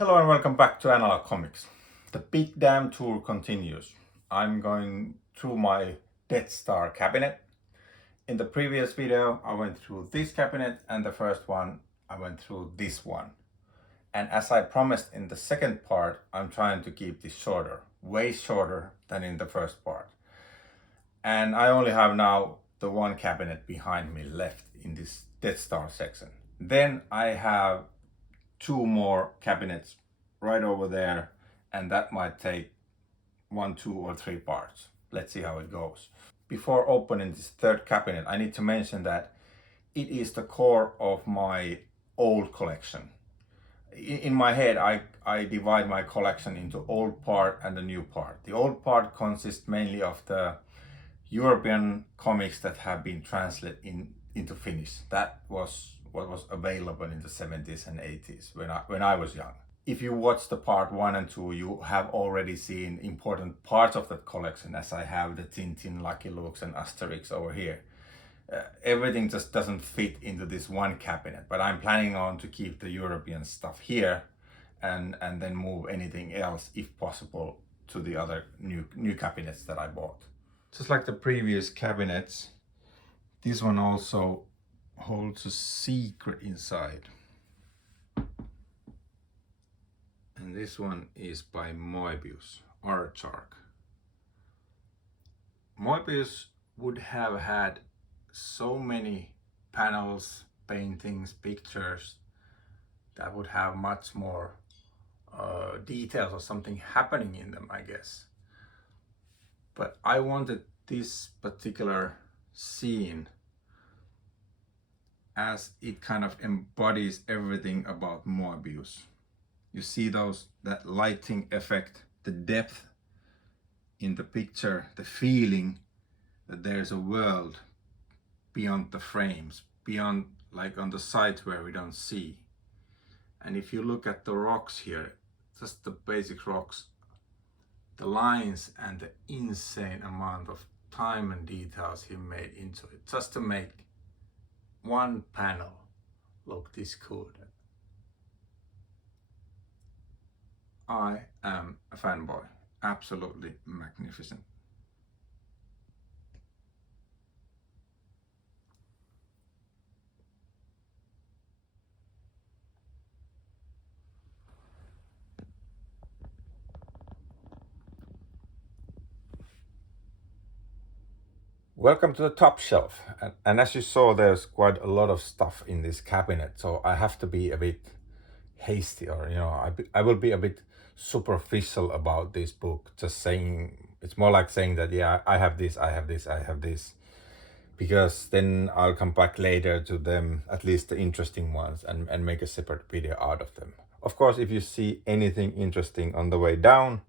Hello and welcome back to Analog Comics. The big damn tour continues. I'm going through my Death Star cabinet. In the previous video I went through this cabinet, and the first one I went through this one. And as I promised in the second part, I'm trying to keep this shorter, way shorter than in the first part. And I only have now the one cabinet behind me left in this Death Star section. Then I have two more cabinets right over there, and that might take 1, 2, or 3 parts. Let's see how it goes. Before opening this third cabinet, I need to mention that it is the core of my old collection. In my head, I divide my collection into old part and the new part. The old part consists mainly of the European comics that have been translated into Finnish. That was what was available in the 70s and 80s when I was young. If you watch the part 1 and 2, you have already seen important parts of that collection, as I have the Tintin, Lucky Lukes and Asterix over here. Everything just doesn't fit into this one cabinet, but I'm planning on to keep the European stuff here and then move anything else, if possible, to the other new cabinets that I bought. Just like the previous cabinets, this one also holds a secret inside. And this one is by Moebius, Arzak. Moebius would have had so many panels, paintings, pictures that would have much more details or something happening in them, I guess. But I wanted this particular scene, as it kind of embodies everything about Moebius. You see that lighting effect, the depth in the picture, the feeling that there's a world beyond the frames, beyond, like on the sides where we don't see. And if you look at the rocks here, just the basic rocks, the lines and the insane amount of time and details he made into it, just to make one panel look this good. I am a fanboy. Absolutely magnificent. Welcome to the top shelf. And as you saw, there's quite a lot of stuff in this cabinet, so I have to be a bit hasty, or I will be a bit superficial about this book, just saying, it's more like saying that, yeah, I have this, I have this, I have this, because then I'll come back later to them, at least the interesting ones, and make a separate video out of them. Of course, if you see anything interesting on the way down,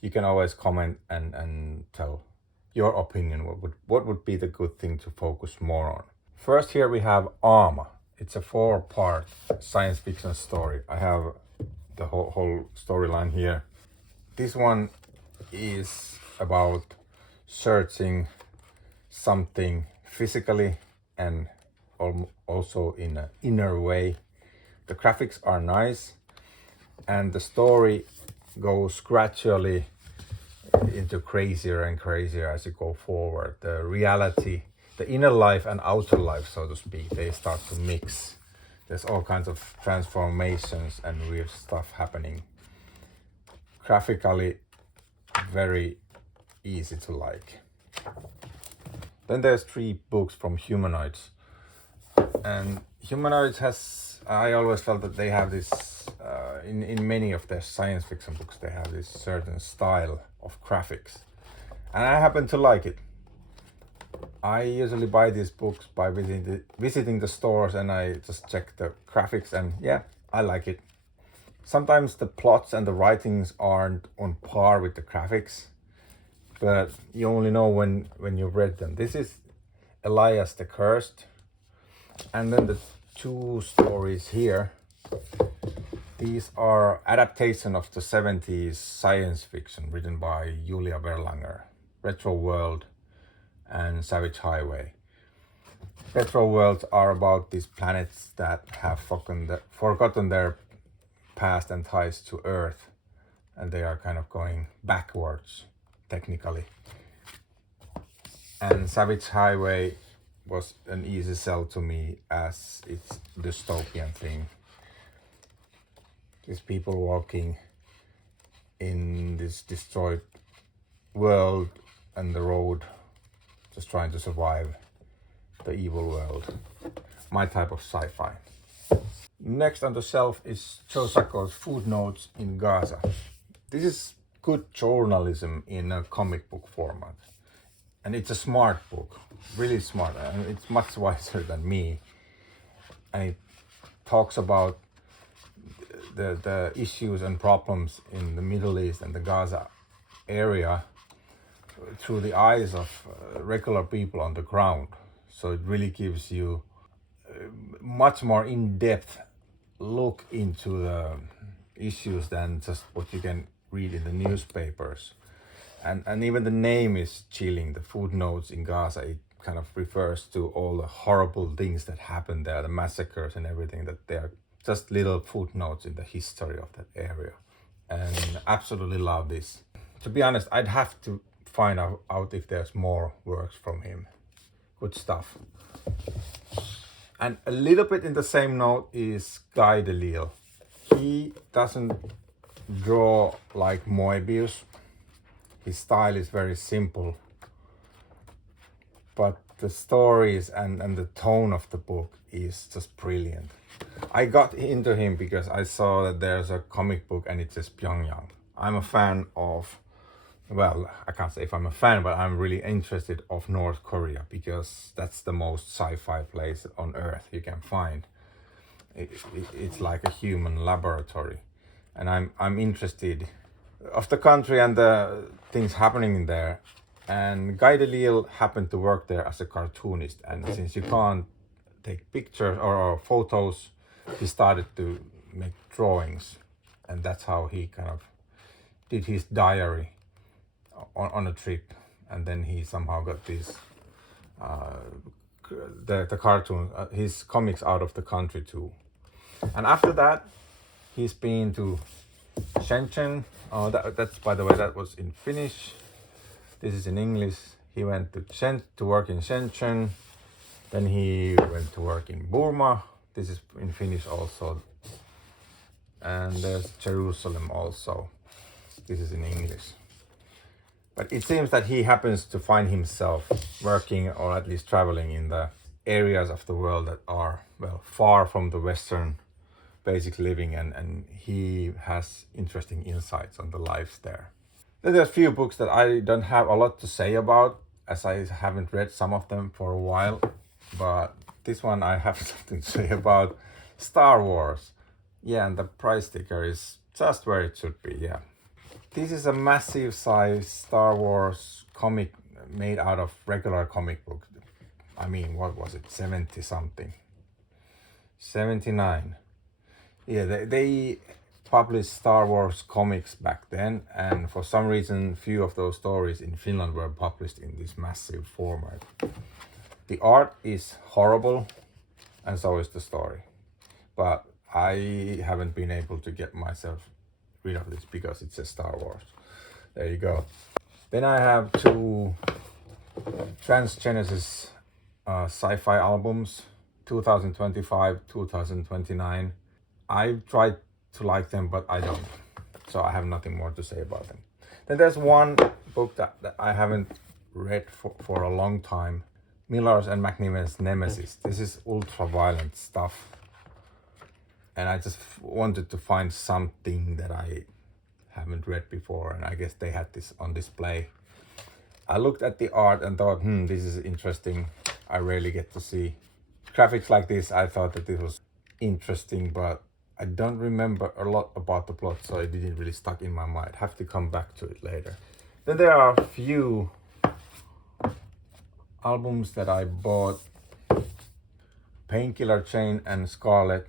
you can always comment and tell your opinion. What would be the good thing to focus more on? First, here we have Aama. It's a 4-part science fiction story. I have the whole storyline here. This one is about searching something physically and also in an inner way. The graphics are nice, and the story goes gradually into crazier and crazier as you go forward. The reality, the inner life and outer life, so to speak, they start to mix. There's all kinds of transformations and weird stuff happening. Graphically, very easy to like. Then there's 3 books from Humanoids. And Humanoids has, I always felt that they have this, in many of their science fiction books, they have this certain style of graphics. And I happen to like it. I usually buy these books by visiting the stores, and I just check the graphics, and yeah, I like it. Sometimes the plots and the writings aren't on par with the graphics, but you only know when you've read them. This is Elias the Cursed, and then the 2 stories here. These are adaptation of the 70s science fiction written by Julia Berlanger, Retro World and Savage Highway. Retro worlds are about these planets that have forgotten their past and ties to Earth, and they are kind of going backwards, technically. And Savage Highway was an easy sell to me as it's dystopian thing. These people walking in this destroyed world and the road, just trying to survive the evil world. My type of sci-fi. Next on the shelf is Joe Sacco's Footnotes in Gaza. This is good journalism in a comic book format. And it's a smart book, really smart. And it's much wiser than me. And it talks about the issues and problems in the Middle East and the Gaza area through the eyes of regular people on the ground. So it really gives you much more in-depth look into the issues than just what you can read in the newspapers. And even the name is chilling, the Footnotes in Gaza. It kind of refers to all the horrible things that happened there, the massacres and everything, that they are just little footnotes in the history of that area. And absolutely love this. To be honest, I'd have to find out if there's more works from him. Good stuff. And a little bit in the same note is Guy Delisle. He doesn't draw like Moebius. His style is very simple. But the stories and the tone of the book is just brilliant. I got into him because I saw that there's a comic book and it says Pyongyang. I'm a fan of, well, I can't say if I'm a fan, but I'm really interested of North Korea because that's the most sci-fi place on earth you can find. It's like a human laboratory, and I'm interested of the country and the things happening in there. And Guy Delisle happened to work there as a cartoonist, and since you can't take pictures or photos, he started to make drawings, and that's how he kind of did his diary on a trip. And then he somehow got this the cartoon, his comics out of the country too. And after that, he's been to Shenzhen. Oh, that's, by the way, that was in Finnish. This is in English. He went to work in Shenzhen. Then he went to work in Burma. This is in Finnish also. And there's Jerusalem also. This is in English. But it seems that he happens to find himself working, or at least traveling, in the areas of the world that are, well, far from the Western basic living, and he has interesting insights on the lives there. Then there's a few books that I don't have a lot to say about, as I haven't read some of them for a while, but this one I have something to say about. Star Wars. Yeah, and the price sticker is just where it should be, yeah. This is a massive size Star Wars comic made out of regular comic book. I mean, what was it, 70 something? 79. Yeah, they published Star Wars comics back then, and for some reason few of those stories in Finland were published in this massive format. The art is horrible, and so is the story. But I haven't been able to get myself rid of this because it's a Star Wars. There you go. Then I have two Transgenesis sci-fi albums, 2025, 2029. I've tried to like them, but I don't. So I have nothing more to say about them. Then there's one book that I haven't read for a long time. Millar's and McNiven's Nemesis. This is ultra-violent stuff. And I just wanted to find something that I haven't read before, and I guess they had this on display. I looked at the art and thought, this is interesting. I rarely get to see graphics like this. I thought that this was interesting, but I don't remember a lot about the plot, so it didn't really stuck in my mind. Have to come back to it later. Then there are a few albums that I bought. Painkiller Jane and Scarlet,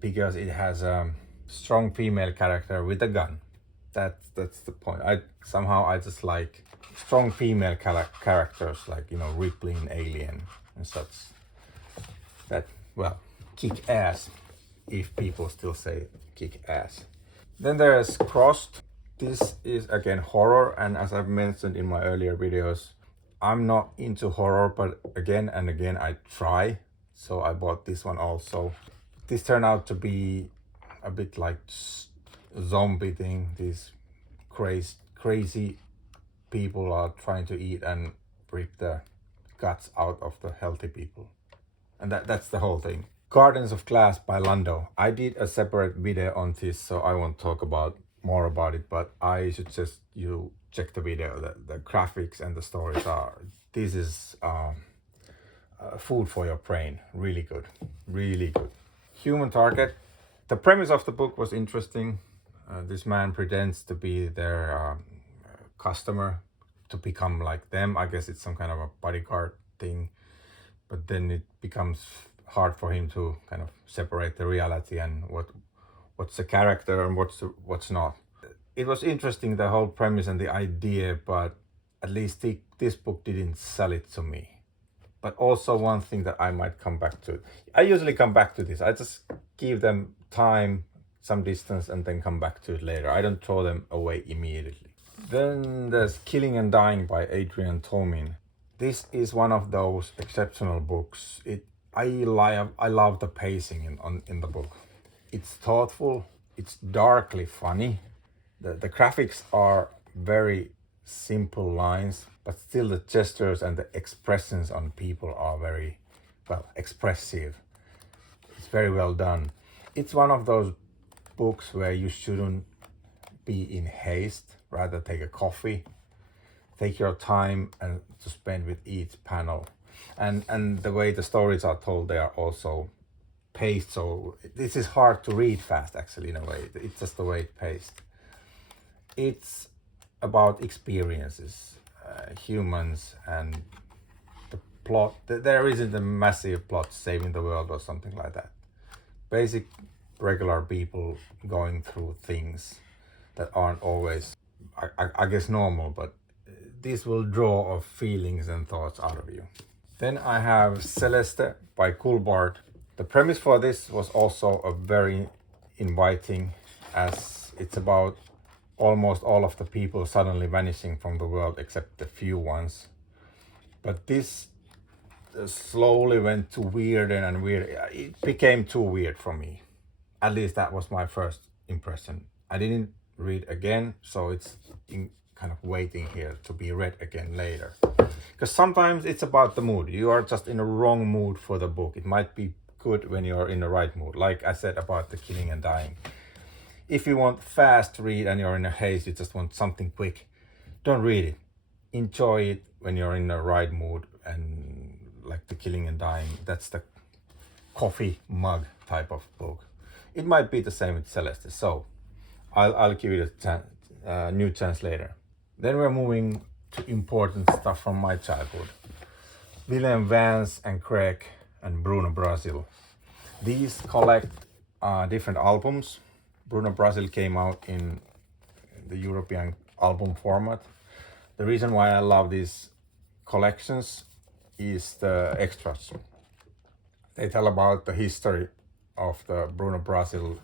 because it has a strong female character with a gun. That's the point. I just like strong female characters, like, you know, Ripley in Alien and such. That, well, kick ass, if people still say kick ass. Then there's Crossed. This is again horror, and as I've mentioned in my earlier videos, I'm not into horror, but again and again I try. So I bought this one also. This turned out to be a bit like zombie thing. These crazy people are trying to eat and rip the guts out of the healthy people. And that's the whole thing. Gardens of Glass by Lando. I did a separate video on this, so I won't talk more about it, but I suggest you check the video. The graphics and the stories this is food for your brain. Really good, really good. Human Target. The premise of the book was interesting. This man pretends to be their customer to become like them. I guess it's some kind of a bodyguard thing, but then it becomes hard for him to kind of separate the reality and what's the character and what's not. It was interesting, the whole premise and the idea, but at least this book didn't sell it to me. But also one thing that I might come back to. I usually come back to this. I just give them time, some distance, and then come back to it later. I don't throw them away immediately. Then there's Killing and Dying by Adrian Tomin. This is one of those exceptional books. I love the pacing in the book. It's thoughtful. It's darkly funny. The graphics are very simple lines, but still the gestures and the expressions on people are very, well, expressive. It's very well done. It's one of those books where you shouldn't be in haste. Rather take a coffee, take your time and to spend with each panel. And the way the stories are told, they are also paced, so this is hard to read fast actually in a way. It's just the way it's paced. It's about experiences, humans, and the plot. There isn't a massive plot saving the world or something like that. Basic regular people going through things that aren't always, I guess, normal, but this will draw of feelings and thoughts out of you. Then I have Celeste by Coolbard. The premise for this was also a very inviting, as it's about almost all of the people suddenly vanishing from the world except the few ones. But this slowly went to weirder and weirder. It became too weird for me. At least that was my first impression. I didn't read again, so it's kind of waiting here to be read again later. Because sometimes it's about the mood. You are just in a wrong mood for the book. It might be good when you're in the right mood, like I said about the Killing and Dying. If you want fast read and you're in a haze, you just want something quick, don't read it. Enjoy it when you're in the right mood, and like the Killing and Dying, that's the coffee mug type of book. It might be the same with Celeste, so I'll give it a new chance later. Then we're moving to important stuff from my childhood. William Vance and Craig and Bruno Brazil. These collect different albums. Bruno Brazil came out in the European album format. The reason why I love these collections is the extras. They tell about the history of the Bruno Brazil,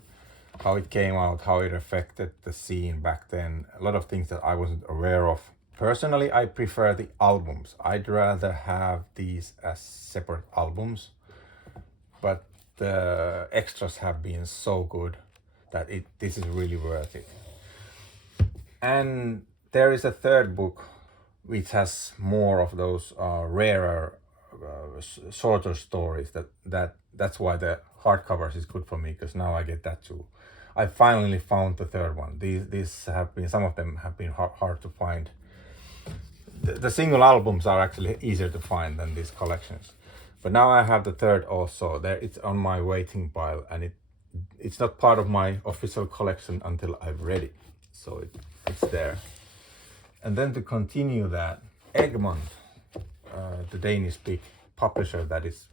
how it came out, how it affected the scene back then, a lot of things that I wasn't aware of. Personally, I prefer the albums. I'd rather have these as separate albums, but the extras have been so good that this is really worth it. And there is a third book which has more of those rarer, shorter stories. That's why the hardcovers is good for me, because now I get that too. I finally found the third one. These have been, some of them have been hard to find. The single albums are actually easier to find than these collections. But now I have the third also. There, it's on my waiting pile, and it's not part of my official collection until I've read it. So it's there. And then to continue that, Egmont, the Danish big publisher that is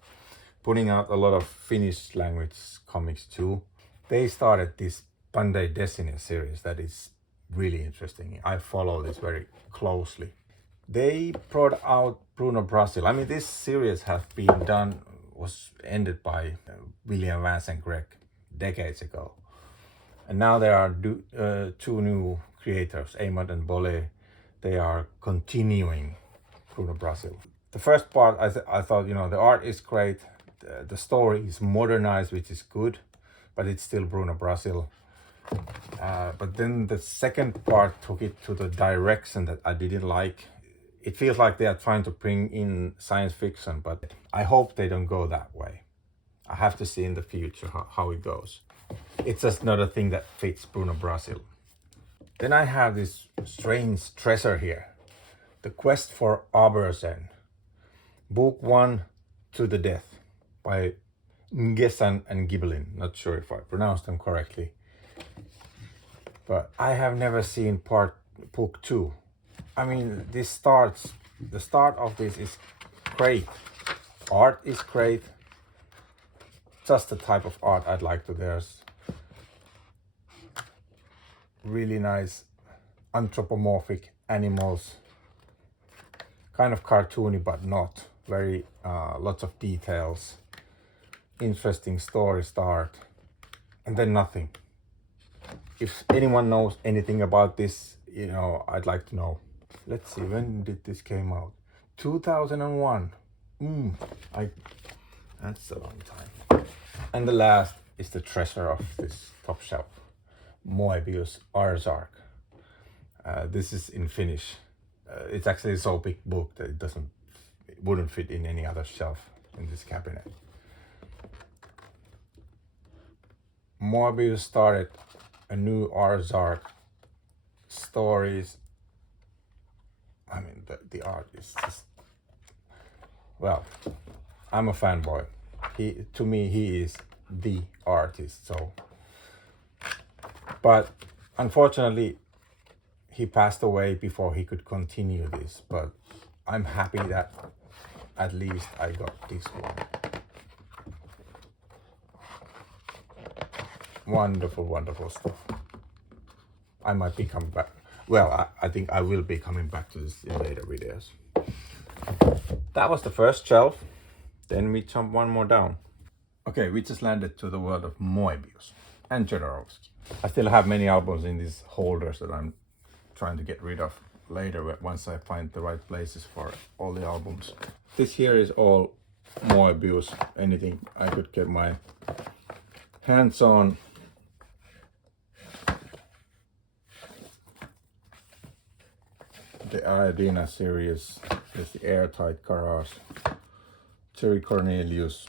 putting out a lot of Finnish language comics too, they started this Pandai Destiny series that is really interesting. I follow this very closely. They brought out Bruno Brazil. I mean, this series was ended by William Vance and Craig decades ago. And now there are two new creators, Aama and Bolle. They are continuing Bruno Brazil. The first part, I thought, you know, the art is great, the story is modernized, which is good, but it's still Bruno Brazil. But then the second part took it to the direction that I didn't like. It feels like they are trying to bring in science fiction, but I hope they don't go that way. I have to see in the future how it goes. It's just not a thing that fits Bruno Brazil. Then I have this strange treasure here. The Quest for Abersen. Book 1, To the Death, by Ngesan and Gibbelin. Not sure if I pronounced them correctly. But I have never seen book 2. I mean, the start of this is great. Art is great. Just the type of art I'd like to. There's really nice anthropomorphic animals. Kind of cartoony, but not. Very lots of details. Interesting story start. And then nothing. If anyone knows anything about this, you know, I'd like to know. Let's see, when did this came out? 2001. That's a long time. And the last is the treasure of this top shelf. Moebius Arzak. This is in Finnish. It's actually so big book that it wouldn't fit in any other shelf in this cabinet. Moebius started a new Arzak stories. I mean, the art is just, well, I'm a fanboy. To me, he is the artist. So, but unfortunately, he passed away before he could continue this. But I'm happy that at least I got this one. Wonderful, wonderful stuff. I might be coming back. Well, I think I will be coming back to this in later videos. That was the first shelf. Then we jump one more down. Okay, we just landed to the world of Moebius and Jodorowsky. I still have many albums in these holders that I'm trying to get rid of later once I find the right places for all the albums. This here is all Moebius, anything I could get my hands on. The Iodina series, there's the Airtight Garage, Jerry Cornelius,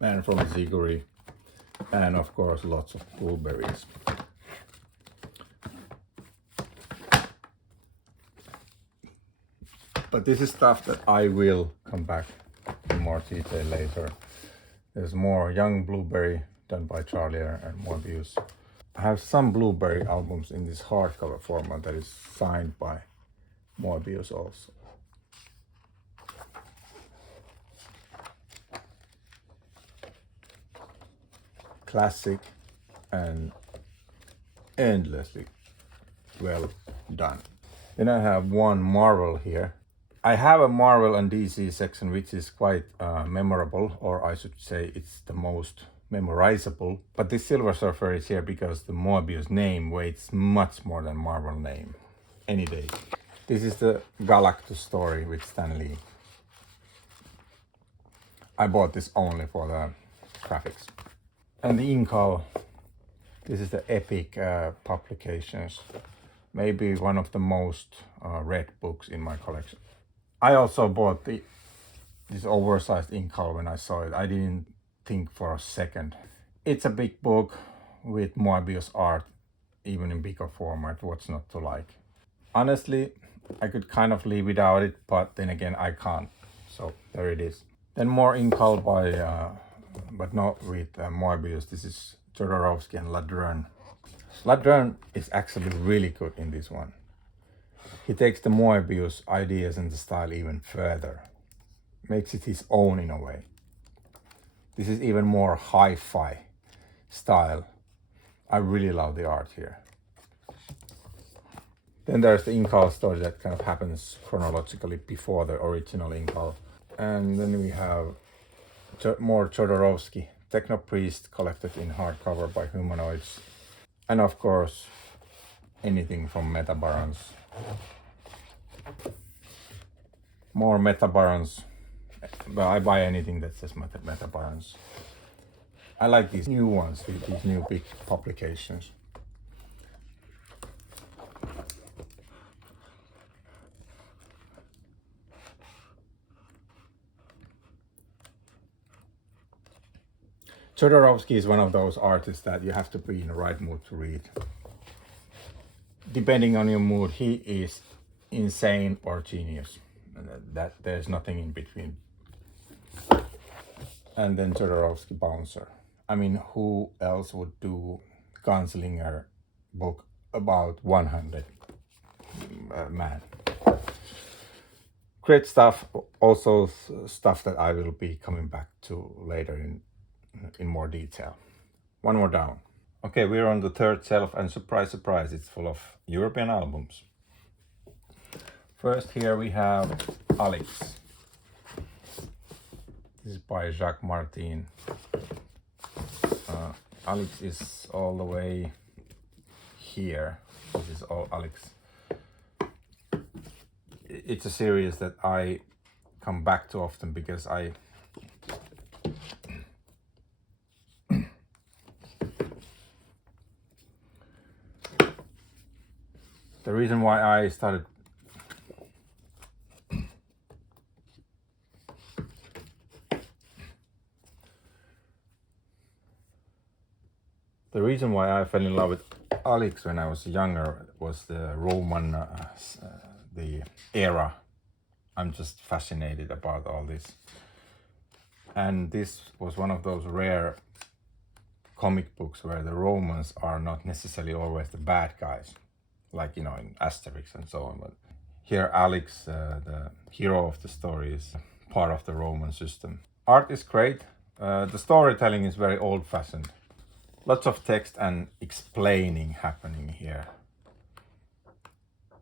Man from Ziguri, and of course lots of blueberries. But this is stuff that I will come back in more detail later. There's more Young Blueberry done by Charlie and Moebius. I have some Blueberry albums in this hardcover format that is signed by Moebius also. Classic and endlessly well done. Then I have one Marvel here. I have a Marvel and DC section which is quite memorable, or I should say it's the most memorizable. But this Silver Surfer is here because the Moebius name weighs much more than Marvel name any day. This is the Galactus story with Stan Lee. I bought this only for the graphics. And the Incal, this is the epic publications. Maybe one of the most read books in my collection. I also bought this oversized Incal when I saw it. I didn't think for a second. It's a big book with Moebius art, even in bigger format. What's not to like? Honestly, I could kind of live without it, but then again, I can't. So there it is. Then more Incal by, but not with Moebius. This is Jodorowsky and Ladrön. Ladrön is actually really good in this one. He takes the Moebius ideas and the style even further. Makes it his own in a way. This is even more hi-fi style. I really love the art here. Then there's the Incal story that kind of happens chronologically before the original Incal. And then we have more Jodorowsky, Techno Priest, collected in hardcover by Humanoids. And of course, anything from Meta Barons. More Meta Barons. But I buy anything that says Meta Barons. I like these new ones, these new big publications. Jodorowsky is one of those artists that you have to be in the right mood to read. Depending on your mood, he is insane or genius. That there's nothing in between. And then Jodorowsky Bouncer. I mean, who else would do Gunslinger book about 100 man? Great stuff. Also stuff that I will be coming back to later in more detail. One more down. Okay, we're on the third shelf, and surprise, surprise, it's full of European albums. First here we have Alix. This is by Jacques Martin. Alix is all the way here. This is all Alix. It's a series that I come back to often because the reason why I started fell in love with Alix when I was younger was the Roman, the era. I'm just fascinated about all this. And this was one of those rare comic books where the Romans are not necessarily always the bad guys, like, you know, in Asterix and so on. But here Alix, the hero of the story, is part of the Roman system. Art is great. The storytelling is very old-fashioned. Lots of text and explaining happening here.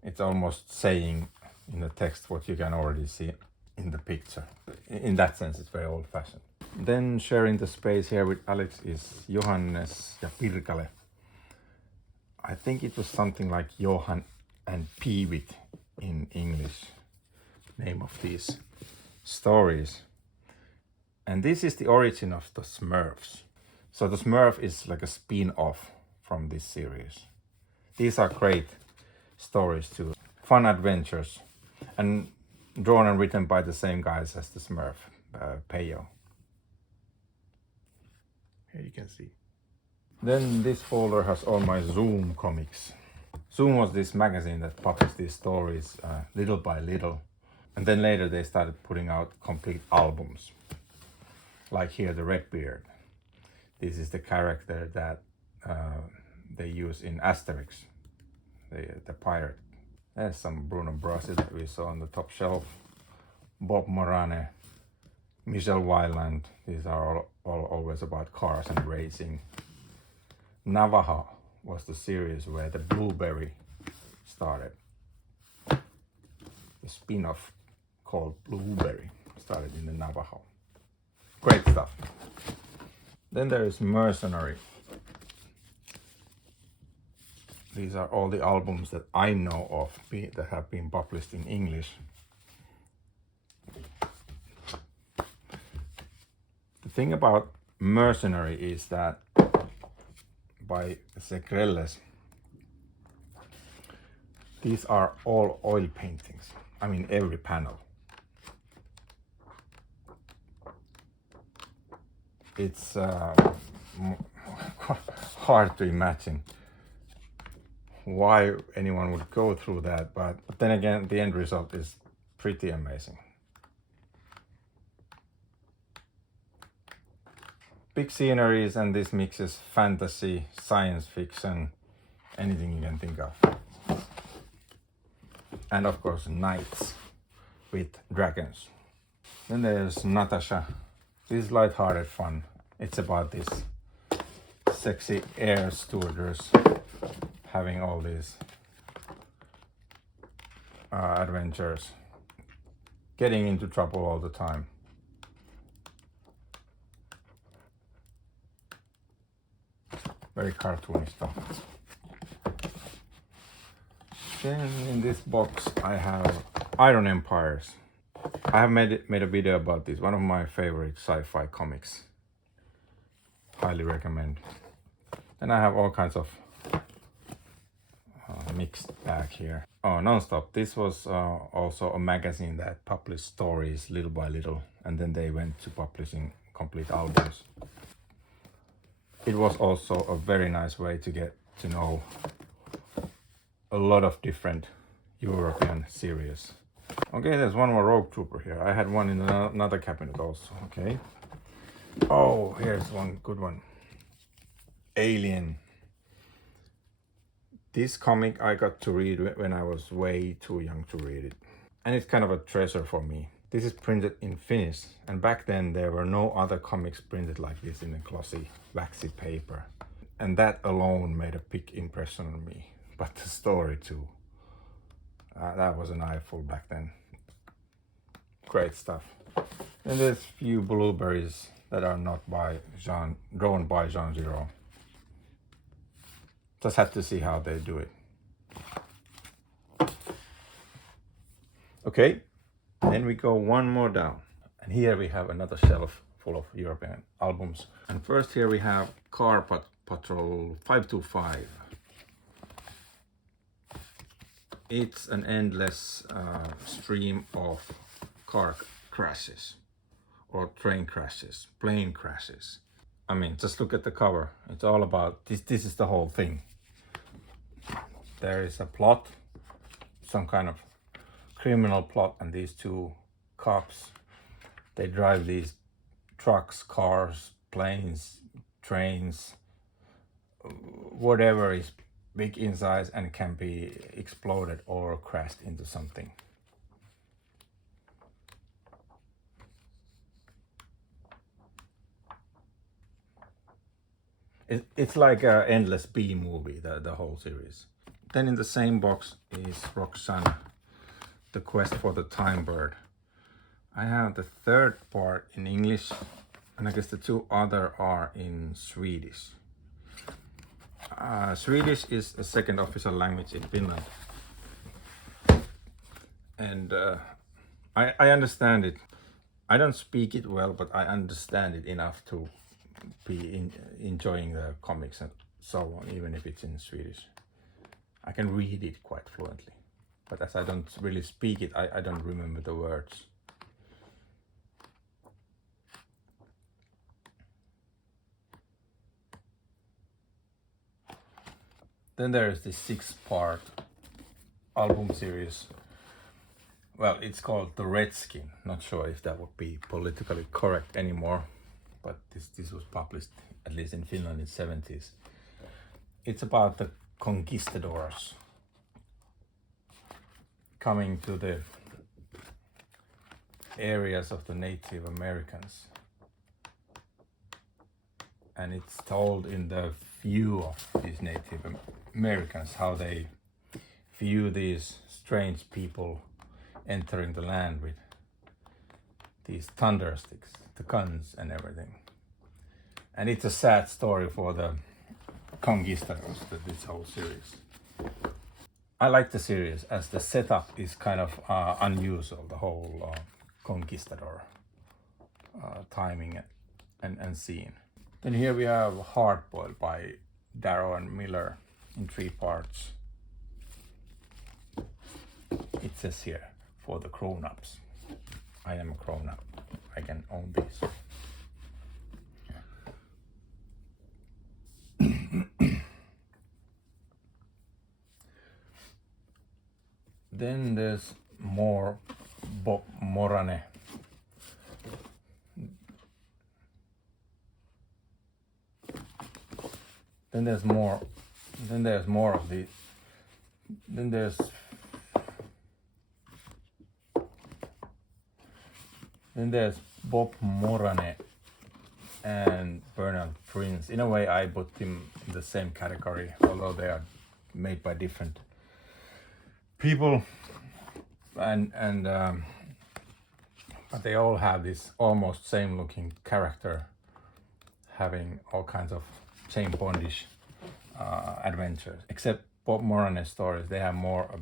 It's almost saying in the text what you can already see in the picture. In that sense, it's very old-fashioned. Then sharing the space here with Alix is Johannes ja Pirkale. I think it was something like Johan and Peewit in English, name of these stories. And this is the origin of the Smurfs. So the Smurf is like a spin-off from this series. These are great stories too. Fun adventures. And drawn and written by the same guys as the Smurf, Peyo. Here you can see. Then this folder has all my Zoom comics. Zoom was this magazine that published these stories little by little. And then later they started putting out complete albums. Like here, the Redbeard. This is the character that they use in Asterix, the pirate. There's some Bruno Brasi that we saw on the top shelf. Bob Morane, Michel Weiland. These are all always about cars and racing. Navajo was the series where the Blueberry started. The spin-off called Blueberry started in the Navajo. Great stuff. Then there is Mercenary. These are all the albums that I know of that have been published in English. The thing about Mercenary is that by Secrelles, these are all oil paintings. I mean, every panel. It's hard to imagine why anyone would go through that, but then again, the end result is pretty amazing. Big sceneries, and this mixes fantasy, science fiction, anything you can think of. And of course, knights with dragons. Then there's Natasha. This is light-hearted fun. It's about this sexy air stewardess having all these adventures, getting into trouble all the time. Very cartoony stuff. Then in this box I have Iron Empires. I have made a video about this, one of my favorite sci-fi comics. Highly recommend. Then I have all kinds of mixed bag here. Oh, Non-Stop. This was also a magazine that published stories little by little, and then they went to publishing complete albums. It was also a very nice way to get to know a lot of different European series. Okay, there's one more Rogue Trooper here. I had one in another cabinet also. Okay. Oh, here's one good one. Alien. This comic I got to read when I was way too young to read it. And it's kind of a treasure for me. This is printed in Finnish, and back then there were no other comics printed like this in a glossy, waxy paper. And that alone made a big impression on me. But the story too. That was an eyeful back then. Great stuff. And there's few blueberries that are not by drawn by Jean Giraud. Just had to see how they do it. Okay, then we go one more down. And here we have another shelf full of European albums. And first here we have Car Patrol 525. It's an endless stream of car crashes or train crashes, plane crashes. I mean, just look at the cover. It's all about this. This is the whole thing. There is a plot, some kind of criminal plot, and these two cops, they drive these trucks, cars, planes, trains, whatever is big in size and can be exploded or crashed into something. It's like an endless B movie, the whole series. Then in the same box is Roxanna, The Quest for the Time Bird. I have the third part in English, and I guess the two other are in Swedish. Swedish is a second official language in Finland. And I understand it. I don't speak it well, but I understand it enough to be enjoying the comics and so on, even if it's in Swedish. I can read it quite fluently, but as I don't really speak it, I don't remember the words. Then there is this 6-part album series. Well, it's called the Redskin. Not sure if that would be politically correct anymore, but this was published, at least in Finland, in the 70s. It's about the conquistadors coming to the areas of the Native Americans. And it's told in the view of these Native Americans, how they view these strange people entering the land with these thunder sticks, the guns and everything. And it's a sad story for the conquistadors, this whole series. I like the series as the setup is kind of unusual, the whole conquistador timing and scene. Then here we have Hardboiled by Darrow and Miller in 3 parts. It says here, for the grown-ups. I am a grown-up. I can own this. Then there's more Morane. Then there's more of the. Then there's Bob Morane and Bernand Prince. In a way, I put them in the same category, although they are made by different people, but they all have this almost same looking character, having all kinds of same Bondish adventures, except Morane stories, they have more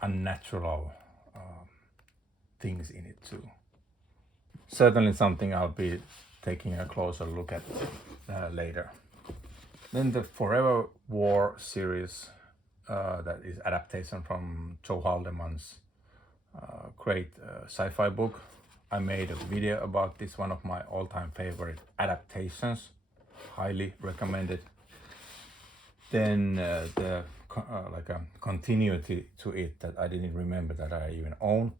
unnatural things in it too. Certainly something I'll be taking a closer look at later. Then the Forever War series, that is adaptation from Joe Haldeman's great sci-fi book. I made a video about this, one of my all-time favorite adaptations, highly recommended. Then like a continuity to it that I didn't remember that I even own.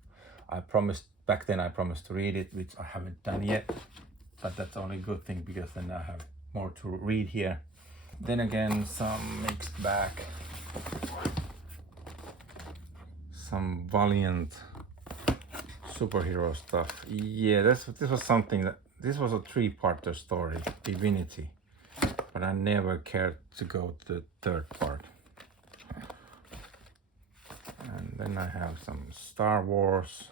I promised back then, I promised to read it, which I haven't done yet, but that's only a good thing because then I have more to read here. Then again, some mixed bag, some Valiant superhero stuff. Yeah, this was something that, this was a three-parter story, Divinity, but I never cared to go to the third part. And then I have some Star Wars.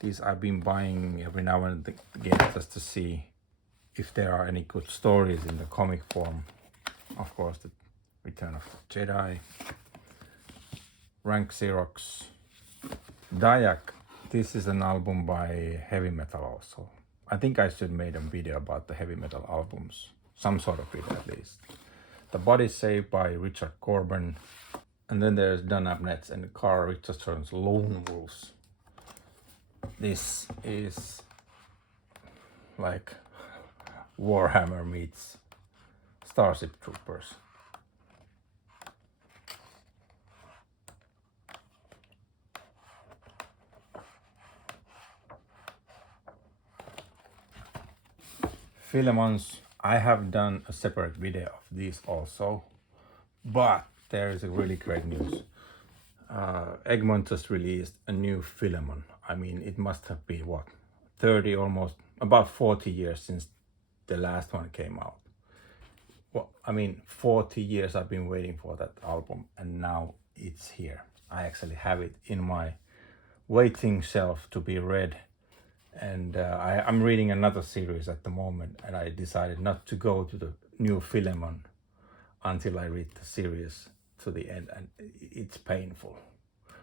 These I've been buying every now and again just to see if there are any good stories in the comic form. Of course, the Return of the Jedi, Rank Xerox, Dayak. This is an album by heavy metal also. I think I should make a video about the heavy metal albums, some sort of video at least. The Body Save by Richard Corbin. And then there's Dunham Nets and Carl Richardson's Lone Wolves. This is like Warhammer meets Starship Troopers. Philemons, I have done a separate video of these also, but there is a really great news. Egmont just released a new Philemon. I mean, it must have been what, 30, almost about 40 years since the last one came out. Well, I mean, 40 years I've been waiting for that album, and now it's here. I actually have it in my waiting shelf to be read. And I'm reading another series at the moment, and I decided not to go to the new Philemon until I read the series to the end, and it's painful.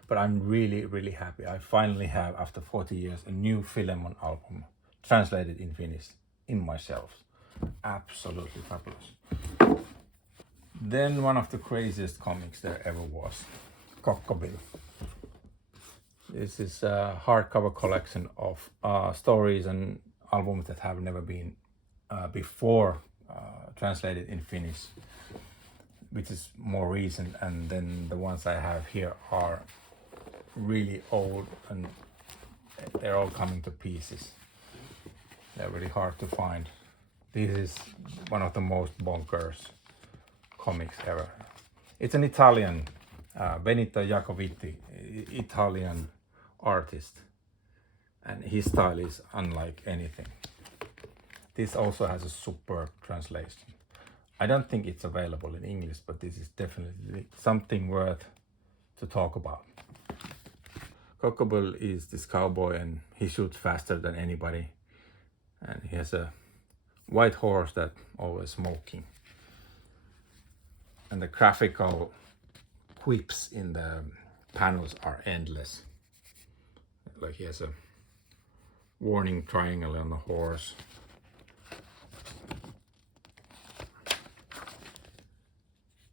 But I'm really, really happy. I finally have, after 40 years, a new Philemon album translated in Finnish in my shelves. Absolutely fabulous. Then one of the craziest comics there ever was, Cocco. This is a hardcover collection of stories and albums that have never been before translated in Finnish, which is more recent, and then the ones I have here are really old and they're all coming to pieces. They're really hard to find. This is one of the most bonkers comics ever. It's an Italian, Benito Jacobiti, Italian artist, and his style is unlike anything. This also has a superb translation. I don't think it's available in English, but this is definitely something worth to talk about. Cocco is this cowboy, and he shoots faster than anybody, and he has a white horse that always smoking, and the graphical quips in the panels are endless. Like he has a warning triangle on the horse.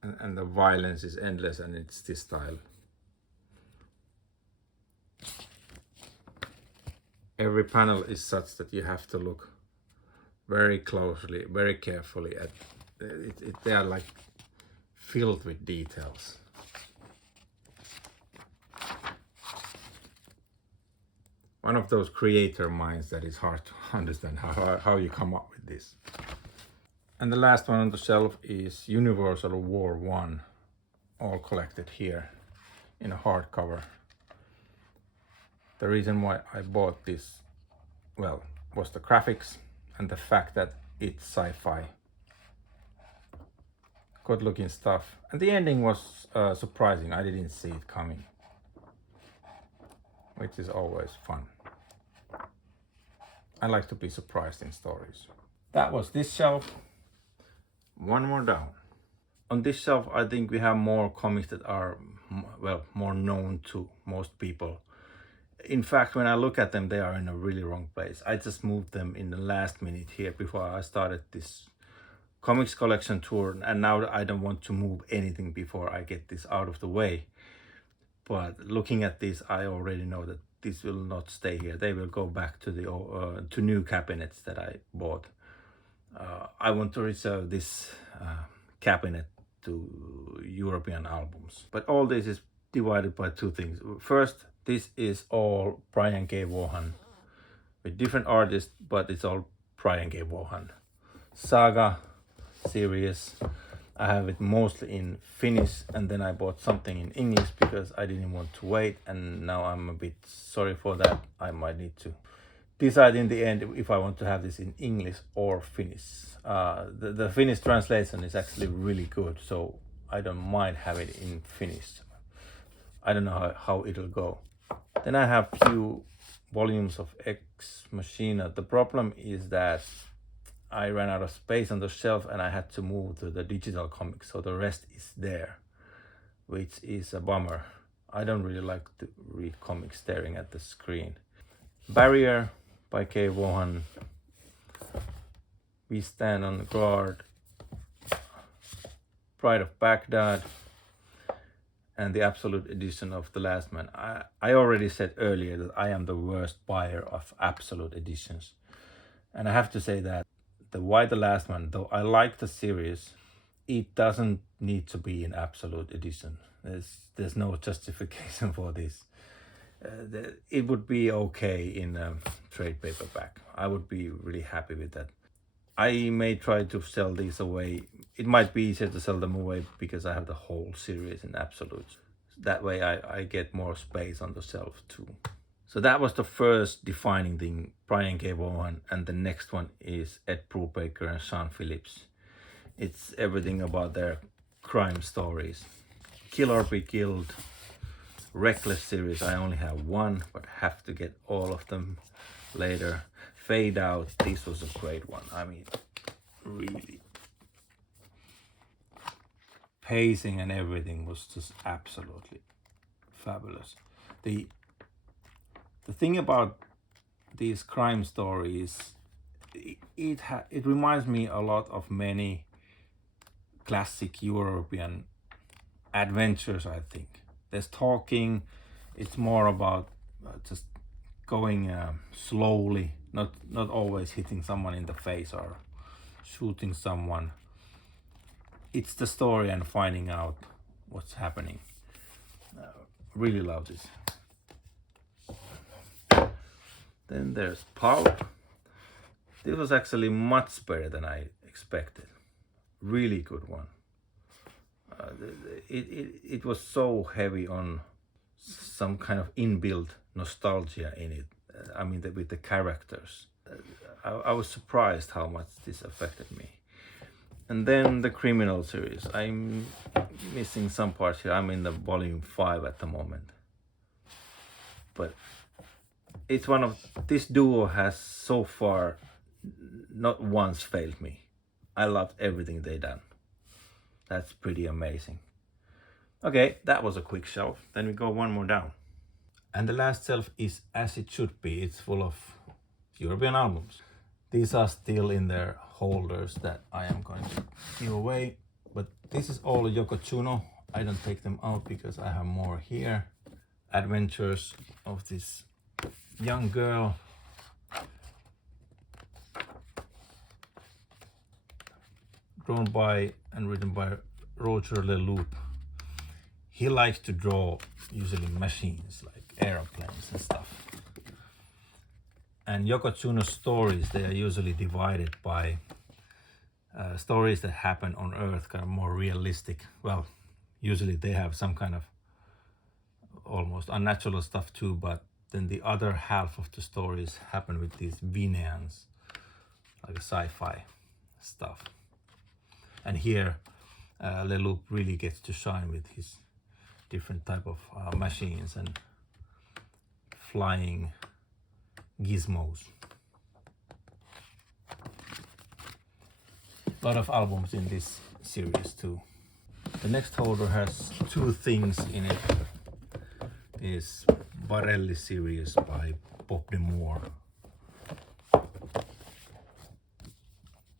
And the violence is endless, and it's this style. Every panel is such that you have to look very closely, very carefully at it. They are like filled with details. One of those creator minds that is hard to understand how you come up with this. And the last one on the shelf is Universal War I, all collected here in a hardcover. The reason why I bought this, well, was the graphics and the fact that it's sci-fi. Good looking stuff. And the ending was surprising. I didn't see it coming, which is always fun. I like to be surprised in stories. That was this shelf. One more down. On this shelf, I think we have more comics that are, well, more known to most people. In fact, when I look at them, they are in a really wrong place. I just moved them in the last minute here before I started this comics collection tour, and now I don't want to move anything before I get this out of the way. But looking at this, I already know that this will not stay here. They will go back to the to new cabinets that I bought. I want to reserve this cabinet to European albums. But all this is divided by two things. First, this is all Brian K. Vaughan with different artists, but it's all Brian K. Vaughan. Saga series, I have it mostly in Finnish, and then I bought something in English because I didn't want to wait, and now I'm a bit sorry for that. I might need to decide in the end if I want to have this in English or Finnish. The Finnish translation is actually really good, so I don't mind having it in Finnish. I don't know how it'll go. Then I have few volumes of Ex Machina. The problem is that I ran out of space on the shelf and I had to move to the digital comics, so the rest is there, which is a bummer. I don't really like to read comics staring at the screen. Barrier by K. Vaughan. We Stand on Guard, Pride of Baghdad, and the Absolute edition of The Last Man. I already said earlier that I am the worst buyer of Absolute editions. And I have to say that the Why the Last Man, though I like the series, it doesn't need to be an Absolute edition. There's no justification for this. It would be okay in a trade paperback. I would be really happy with that. I may try to sell these away. It might be easier to sell them away because I have the whole series in Absolute. That way I get more space on the shelf too. So that was the first defining thing, Brian K. Vaughan, and the next one is Ed Brubaker and Sean Phillips. It's everything about their crime stories. Kill or Be Killed, Reckless series, I only have one, but have to get all of them later. Fade Out, this was a great one. I mean, really. Pacing and everything was just absolutely fabulous. The thing about these crime stories, it reminds me a lot of many classic European adventures, I think. There's talking, it's more about just going slowly, not always hitting someone in the face or shooting someone. It's the story and finding out what's happening. Really love this. Then there's Pulp. This was actually much better than I expected. Really good one. It was so heavy on some kind of inbuilt nostalgia in it. I mean, with the characters. I was surprised how much this affected me. And then the Criminal series. I'm missing some parts here. I'm in the volume 5 at the moment. But it's one of, this duo has so far not once failed me. I loved everything they done. That's pretty amazing. Okay, that was a quick shelf. Then we go one more down. And the last shelf is as it should be. It's full of European albums. These are still in their holders that I am going to give away. But this is all Yoko Tsuno. I don't take them out because I have more here. Adventures of this young girl. Drawn by and written by Roger Leloup. He likes to draw usually machines like aeroplanes and stuff. And Yoko Tsuno's stories, they are usually divided by stories that happen on Earth, kind of more realistic. Well, usually they have some kind of almost unnatural stuff too, but then the other half of the stories happen with these Vineans, like sci-fi stuff. And here Leloup really gets to shine with his different type of machines and flying gizmos. A lot of albums in this series too. The next holder has two things in it. Is Barelli series by Bob de Moor.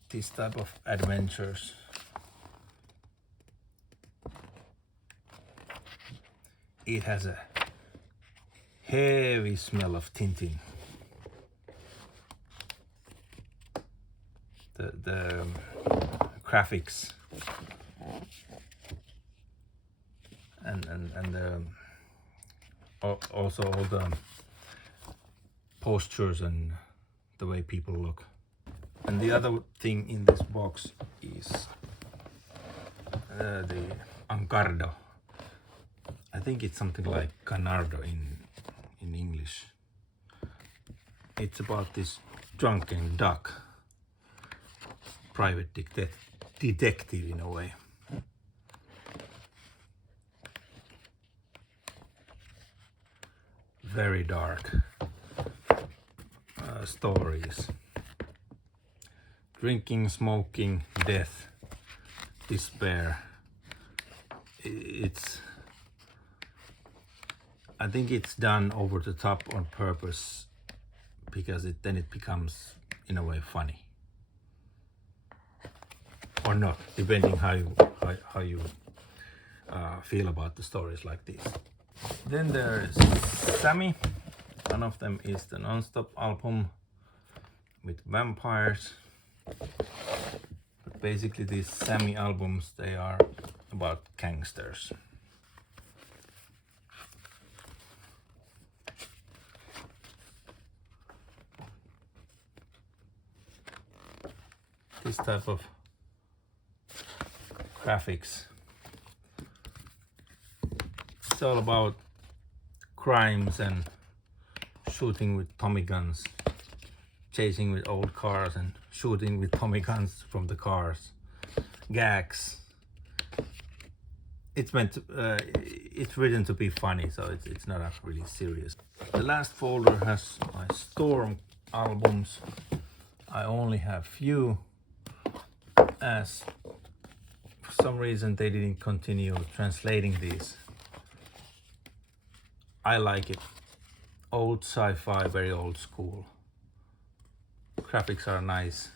This type of adventures. It has a heavy smell of Tintin. The graphics and also all the postures and the way people look. And the other thing in this box is the Canardo. I think it's something like Canardo in English. It's about this drunken duck, private detective in a way. Very dark stories. Drinking, smoking, death, despair. I think it's done over the top on purpose because then it becomes in a way funny. Or not, depending how you feel about the stories like this. Then there is Sammy. One of them is the Non-Stop album with vampires. But basically these Sammy albums, they are about gangsters. This type of graphics. It's all about crimes and shooting with Tommy guns, chasing with old cars and shooting with Tommy guns from the cars, gags. It's meant to, it's written to be funny, so it's not really serious. The last folder has my Storm albums. I only have few, as for some reason they didn't continue translating these. I like it. Old sci-fi, very old school. Graphics are nice.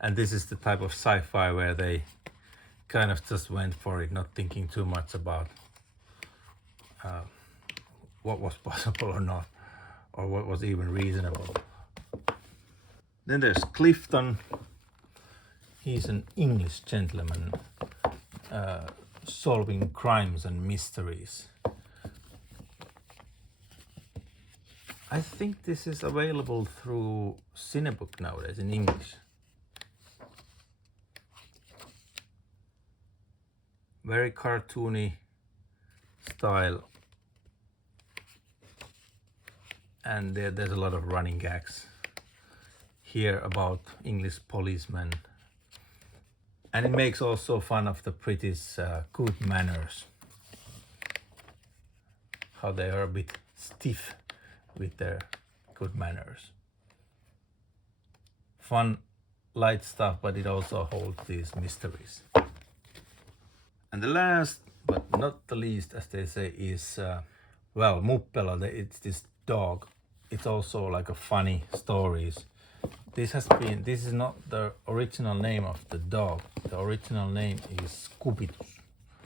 And this is the type of sci-fi where they kind of just went for it, not thinking too much about what was possible or not, or what was even reasonable. Then there's Clifton. He's an English gentleman solving crimes and mysteries. I think this is available through Cinebook nowadays in English. Very cartoony style, and there's a lot of running gags here about English policemen, and it makes also fun of the British good manners, how they are a bit stiff with their good manners. Fun, light stuff, but it also holds these mysteries. And the last, but not the least, as they say, is, well, Muppela, it's this dog. It's also like a funny stories. This is not the original name of the dog. The original name is Cubitus.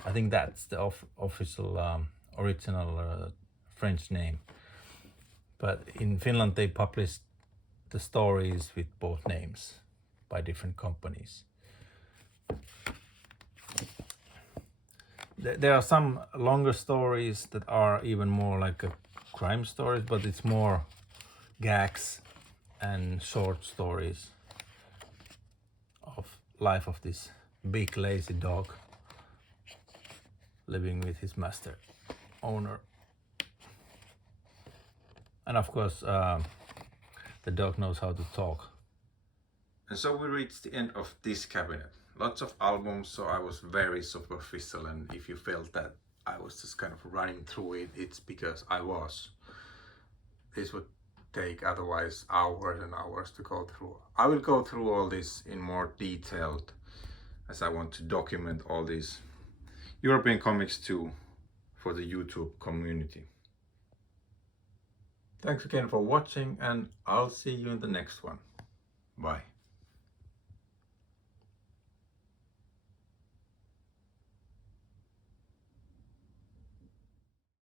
I think that's the official original French name. But in Finland they published the stories with both names by different companies. There are some longer stories that are even more like a crime stories, but it's more gags and short stories of life of this big lazy dog living with his master owner. And of course the dog knows how to talk. And so we reached the end of this cabinet. Lots of albums, so I was very superficial, and if you felt that I was just kind of running through it, it's because I was. This would take otherwise hours and hours to go through. I will go through all this in more detailed as I want to document all these European comics too for the YouTube community. Thanks again for watching, and I'll see you in the next one. Bye.